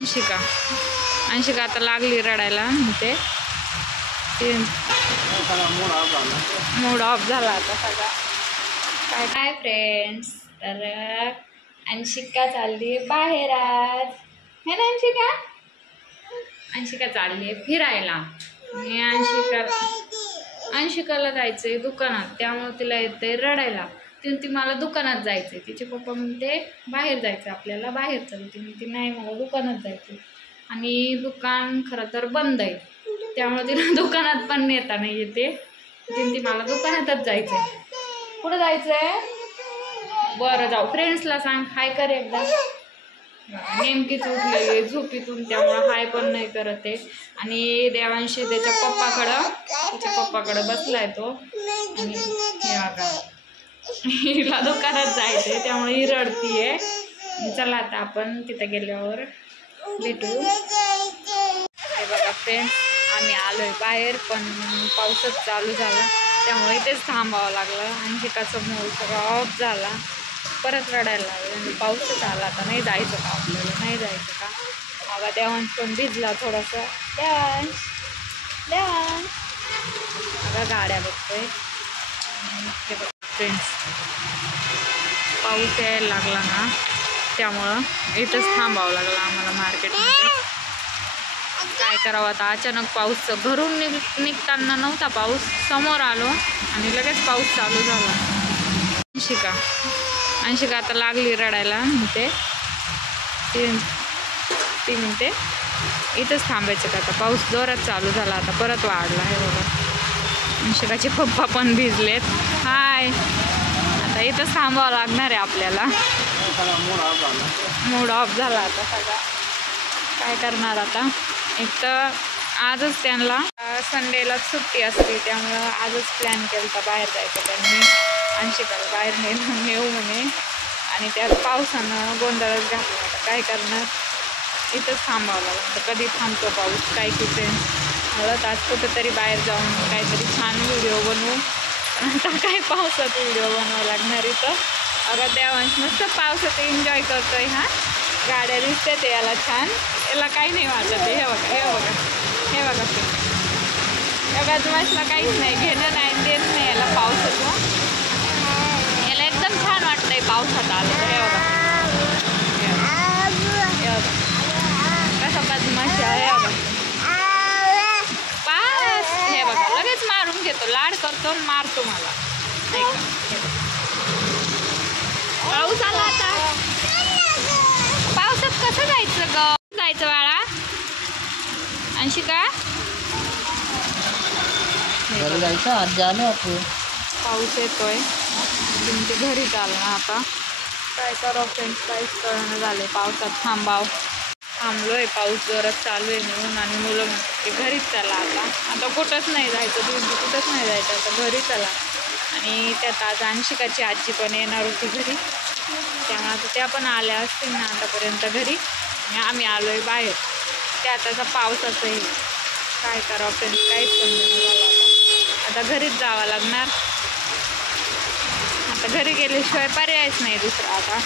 अंशिका आता लागली रडायला. ते मूड ऑफ झाला आता सगळा. काय काय फ्रेंड्स, तर अंशिका चालली बाहेर आज, है ना अंशिका? अंशिका चालली आहे फिरायला. आणि अंशिकाला जायचंय दुकानात, त्यामुळे तिला येते रडायला. ती मला दुकानात जायचंय. तिचे पप्पा म्हणते बाहेर जायचं आपल्याला, बाहेर चालते. ती नाही, मला दुकानात जायचं. आणि दुकान खरं तर बंद आहे, त्यामुळे तिला दुकानात पण नेता नाही येते. ती मला दुकानातच जायचंय. कुठं जायचंय? बरं जाऊ. फ्रेंड्सला सांग, हाय कर एकदा. नेमकीच उठलेली झोपीतून, त्यामुळं हाय पण नाही करत आहे. आणि देवांशी तिच्या पप्पाकडं बसलाय तो. आणि हिला दुकानात जायचंय, त्यामुळे ही रडतीये. चला आता आपण तिथे गेल्यावर भेटू. हे बघा फ्रेंड्स, आम्ही आलोय बाहेर, पण पाऊसच चालू झाला, त्यामुळे इथेच थांबावं लागलं. अंशिकाचा मूड सगळा ऑफ झाला, परत रडायला लागलं. म्हणजे पाऊसच आला, आता नाही जायचं का आपल्याला, नाही जायचं का? बाबा देवांश पण भिजला थोडासा. देवांश आता गाड्या बघतोय. हे बघा फ्रेंड्स, पाऊस यायला लागला ना, त्यामुळं इथंच थांबावं लागलं आम्हाला मार्केटमध्ये. काय करावं आता, अचानक पाऊस, घरून निघताना नव्हता पाऊस, समोर आलो आणि लगेच पाऊस चालू झाला. अंशिका आता लागली रडायला. ती म्हणते इथंच थांबायचं का, आता पाऊस जोरात चालू झाला, आता परत वाढला. हे बघा अंशिकाचे पप्पा पण भिजलेत. हाय, आता इथंच थांबावं लागणार आहे आपल्याला. मूड ऑफ झाला आता सगळा. काय करणार आता? एक तर आजच त्यांना संडेला सुट्टी असते, त्यामुळं आजच प्लॅन केला होता बाहेर जायचं त्यांनी. अंशिकाला बाहेर नेऊ म्हणे, आणि त्यात पावसानं गोंधळच घातला. आता काय करणार, इथंच थांबावं लागलं. तर कधी थांबतो पाऊस काय की फ्रेंड्स. मला आज कुठंतरी बाहेर जाऊन काहीतरी छान व्हिडिओ बनवू, आता काय पावसात व्हिडिओ बनवावं लागणार इथं. अगं देवांश मस्त पावसात एन्जॉय करतोय. हा, गाड्या दिसते ते याला छान, याला काही नाही वाटत. हे बघा गजमाशला काहीच नाही, घेणं नाही देणं नाही याला पावसाचं. याला एकदम छान वाटतंय पावसात आलं. हे बघा कसं बदमाश आहे. हे बघा लगेच मारून घेतो, लाड करतो, मारतो मला. पाऊस आला आता, पावसात कसं जायचं ग? जायचं बाळा अंशिका, जायचं आज झालं आपण. पाऊस येतोय, तुमचे घरी चालणं. आता काय करावं फ्रेंड्स, काहीच कळणं झालंय. पावसात थांबलोय, पाऊस जोरात चालू आहे म्हणून. आणि मुलं म्हणतात की घरीच चला. आता कुठंच नाही जायचं, कुठंच नाही जायचं, आता घरी चला. आणि त्यात आज अंशिकाची आजी पण येणार होती घरी, त्यामुळे आता त्या पण आल्या असतील ना आतापर्यंत घरी. आणि आम्ही आलोय बाहेर, त्यात आता पावसाचंही काय करावं फ्रेंड्स, काहीच समजून झालं. आता घरीच जावं लागणार. आता घरी गेल्याशिवाय पर्यायच नाही दुसरा, आता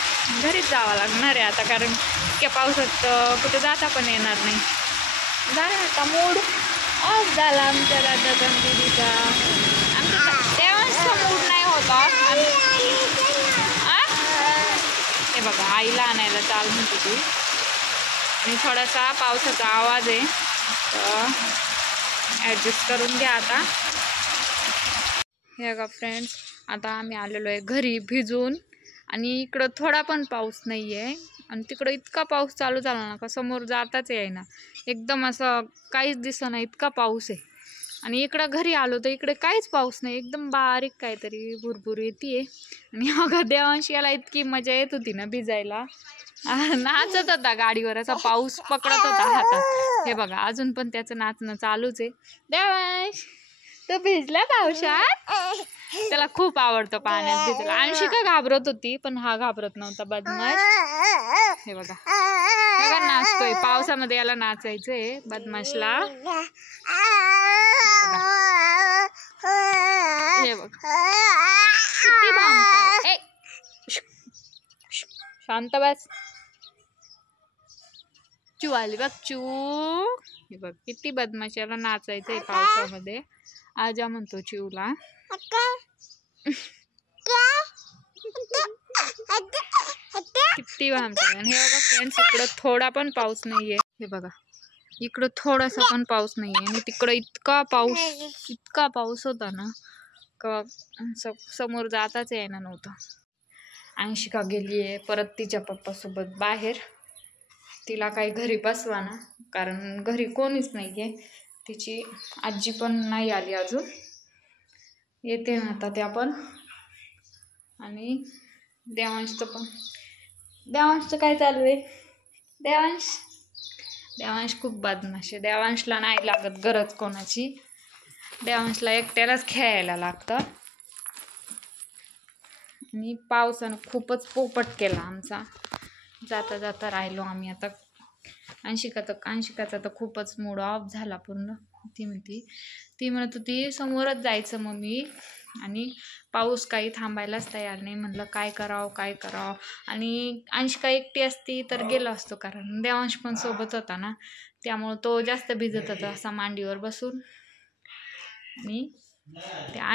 घरीच जावं लागणार आहे आता. कारण इतक्या पावसात कुठे जाता पण येणार नाही. झाला आता मूड ऑफ झाला आमच्या दादाचा दीदीचा. आमच्या देवांचा मूड नाही होता. हे बघा आईला आणायला चाल म्हणते ती. आणि थोडासा पावसाचा आवाज आहे, तर ॲडजस्ट करून घ्या आता. हे बघा फ्रेंड्स, आता आम्ही आलेलो आहे घरी भिजून. आणि इकडं थोडा पण पाऊस नाही आहे, आणि तिकडं इतका पाऊस चालू झाला ना का समोर जाताच येईना. एकदम असं काहीच दिसेना, इतका पाऊस आहे. आणि इकडं घरी आलो तर इकडे काहीच पाऊस नाही, एकदम बारीक काहीतरी भुरभुर येते. आणि अगं देवांशी याला इतकी मजा येत होती ना भिजायला, नाचत होता गाडीवर, असा पाऊस पकडत होता हातात. हे बघा अजून पण त्याचं नाचणं चालूच आहे. देवांश तो भिजला पावसात, त्याला खूप आवडतं पाण्यात भिजला. अंशिका घाबरत होती, पण हा घाबरत नव्हता, बदमाश. हे बघा नाचतोय पावसामध्ये, याला नाचायचंय बदमाशला. हे बघा किती भांडतोय. शांत बस. चू आली बघ चू. हे बघ किती बदमाशी, याला नाचायचंय पावसामध्ये. आजा म्हणतो चिवला. किती वामतोय. आणि हे बघा फ्रेंड्स, इकडं थोडा पण पाऊस नाहीये. हे बघा इकडं थोडासा पण पाऊस नाहीये आणि तिकडं इतका पाऊस होता ना का समोर जाताच यायला नव्हतं. अंशिका गेलीये परत तिच्या पप्पासोबत बाहेर. तिला काही घरी बसवा ना, कारण घरी कोणीच नाहीये. तिची आजी पण नाही आली अजून, येते ना आता त्या पण. आणि देवांशचं काय चालू आहे? देवांश खूप बदमाश आहे. देवांशला नाही लागत गरज कोणाची. देवांशला एकट्यालाच खेळायला लागतं. आणि पावसानं खूपच पोपट केला आमचा. जाता जाता राहिलो आम्ही आता. अंशिकाचा तर खूपच मूड ऑफ झाला पूर्ण. ती म्हणत होती समोरच जायचं मम्मी, आणि पाऊस काही थांबायलाच तयार नाही. म्हणलं काय करावं. आणि अंशिका एकटी असती तर गेलो असतो, कारण देवांश पण सोबत होता ना, त्यामुळं तो जास्त भिजत होता असा मांडीवर बसून. आणि त्या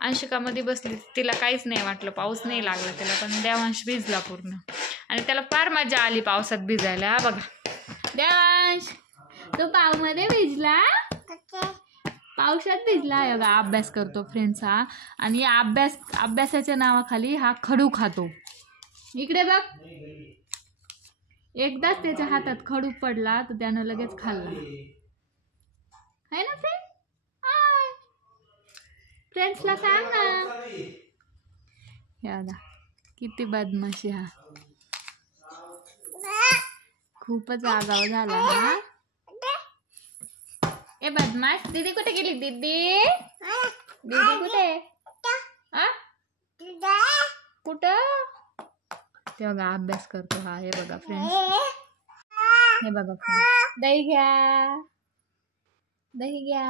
अंशिका मध्ये बसली, तिला काहीच नाही वाटलं, पाऊस नाही लागला तिला. पण देवांश भिजला पूर्ण, आणि त्याला फार मजा आली पावसात भिजायला. हा बघा देवांश, तो पावमध्ये भिजला, पावसात भिजला. बघा अभ्यास करतो फ्रेंड्स हा. आणि अभ्यासाच्या नावाखाली हा खडू खातो. इकडे बघ, एकदाच त्याच्या हातात खडू पडला तर त्यानं लगेच खाल्ला. आहे ना फ्रेंड? हाय फ्रेंड्सला सांग ना. हे बघा किती बदमाशी हा, खूपच आगाऊ झाला हा. ए बदमाश, दीदी कुठे गेली? दीदी कुठे? कुठं? ते बघा अभ्यास करतो हा. हे बघा फ्रेंड्स, दही घ्या.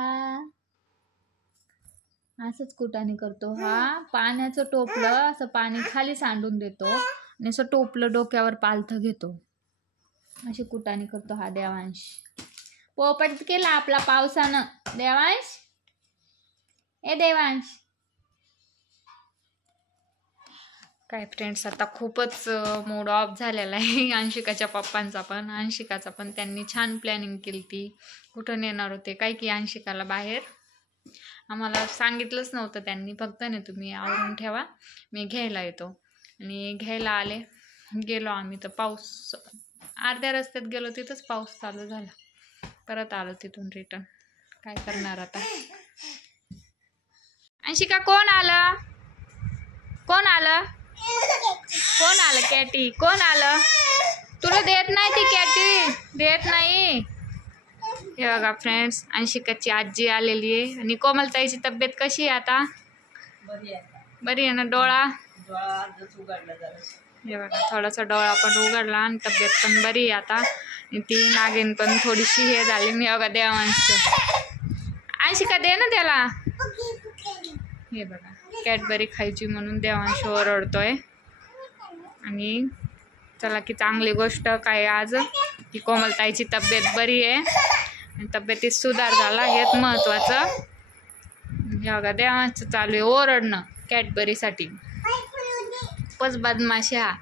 असंच कुटाने करतो हा. पाण्याचं टोपलं असं पाणी खाली सांडून देतो आणि असं टोपलं डोक्यावर पालथं घेतो. अशी कुटाने करतो हा देवांश. पोपट केला आपला पावसानं. देवांश, ए देवांश. काय फ्रेंड्स, आता खूपच मूड ऑफ झालेला आहे अंशिकाच्या पप्पांचा पण. अंशिकाचा पण त्यांनी छान प्लॅनिंग केली ती. कुठं नेणार होते काय की अंशिकाला बाहेर. आम्हाला सांगितलंच नव्हतं त्यांनी, फक्त नाही तुम्ही आवरून ठेवा मी घ्यायला येतो. आणि घ्यायला आले, गेलो आम्ही तर पाऊस, अर्ध्या रस्त्यात गेलो तिथंच पाऊस चालू झाला. परत आलो तिथून रिटर्न. काय करणार आता. अंशिका कोण आलं? कॅटी कोण आलं? तुला देत नाही ती कॅटी, देत नाही. हे बघा फ्रेंड्स, अंशिकाची आजी आलेली आहे. आणि कोमलताईची तब्येत कशी आहे आता? बरी आहे ना? डोळा हे बघा थोडासा डोळा पण उघडला आणि तब्येत पण बरी आहे आता. आणि ती नागिन पण थोडीशी हे झाली. मी बघा देवांशचं, अंशिका दे ना त्याला. हे बघा कॅडबरी खायची म्हणून देवांश ओरडतोय. आणि चला की चांगली गोष्ट काय आज की कोमलताईची तब्येत बरी आहे आणि तब्येतीत सुधार झाला, हेच महत्वाचं. हे बघा देवांशचं चालू आहे ओरडणं कॅडबरीसाठी. खूपच बदमाशी हा.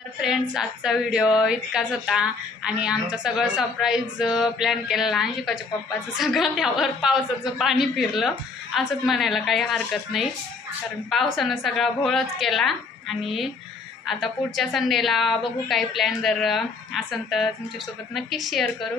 तर फ्रेंड्स, आजचा व्हिडिओ इतकाच होता. आणि आमचं सगळं सरप्राईज प्लॅन केलेलं अंशिकाच्या पप्पाचं सगळं त्यावर पावसाचं पाणी फिरलं असंच म्हणायला काही हरकत नाही, कारण पावसानं सगळा घोळच केला. आणि आता पुढच्या संडेला बघू काही प्लॅन जर असेल तर तुमच्यासोबत नक्कीच शेअर करू.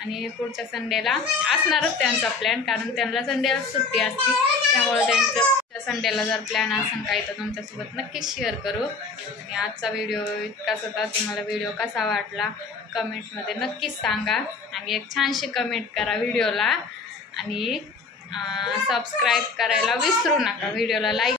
आणि पुढच्या संडेला असणारच त्यांचा प्लॅन, कारण त्यांना संडेला सुट्टी असते, त्यामुळे त्यांचं संडेला जर प्लॅन असेल काही तर तुमच्यासोबत नक्कीच शेअर करू. आणि आजचा व्हिडिओ इतकाच होता. तुम्हाला व्हिडिओ कसा वाटला कमेंटमध्ये नक्कीच सांगा. आणि एक छानशी कमेंट करा व्हिडिओला. आणि सबस्क्राईब करायला विसरू नका. व्हिडिओला लाईक